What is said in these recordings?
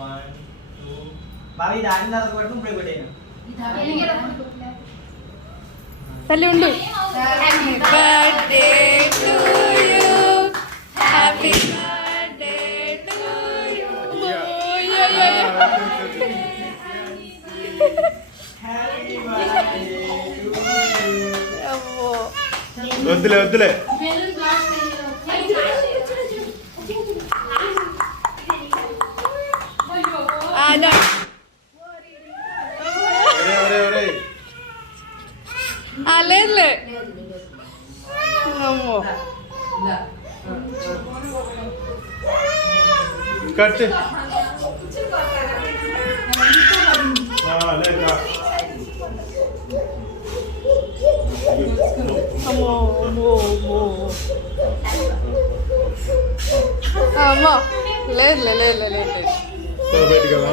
1 2 బావి దాని తర్వాత కొట్టు ఇప్పుడు కొట్టేనా తల్లి ఉండు. Happy birthday to you, happy birthday to you. Happy birthday to you. అమ్మో వద్దులే వద్దులే. ఆనా లేదులే. అమ్మో కట్. అమ్మో అమ్మో అమ్మో లేదులే లేదులే లేదు. బయటకెళ్ళా.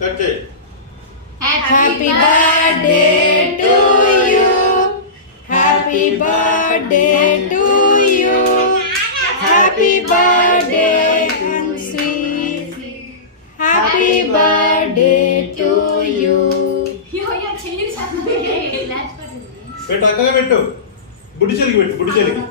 Cut. Happy birthday to you, happy birthday to you, happy birthday Hansi, happy birthday to you. పెట్టు అక్కగా పెట్టు. బుడ్డి చెలికి పెట్టు. బుడ్డి చెలికి.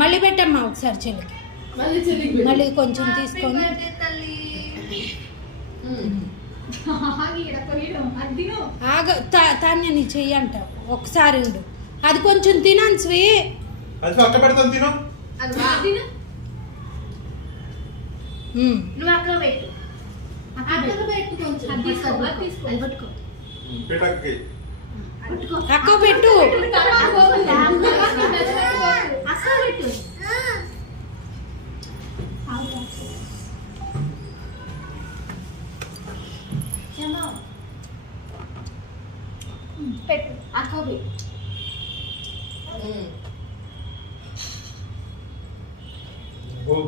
మళ్ళీ పెట్టమ్మా ఒకసారి చెల్లికి. మళ్ళీ కొంచెం తీసుకొని తాన్య నీ చెయ్యి అంట ఒకసారి ఉండు. అది కొంచెం తినాను స్వీ. అది పక్క పెడతాను తిను. నువ్వు అక్కడ పెట్టు. పెట్టకి. అక్క పెట్టు. పెట్టు అక్క పెట్టు. అబ్బో.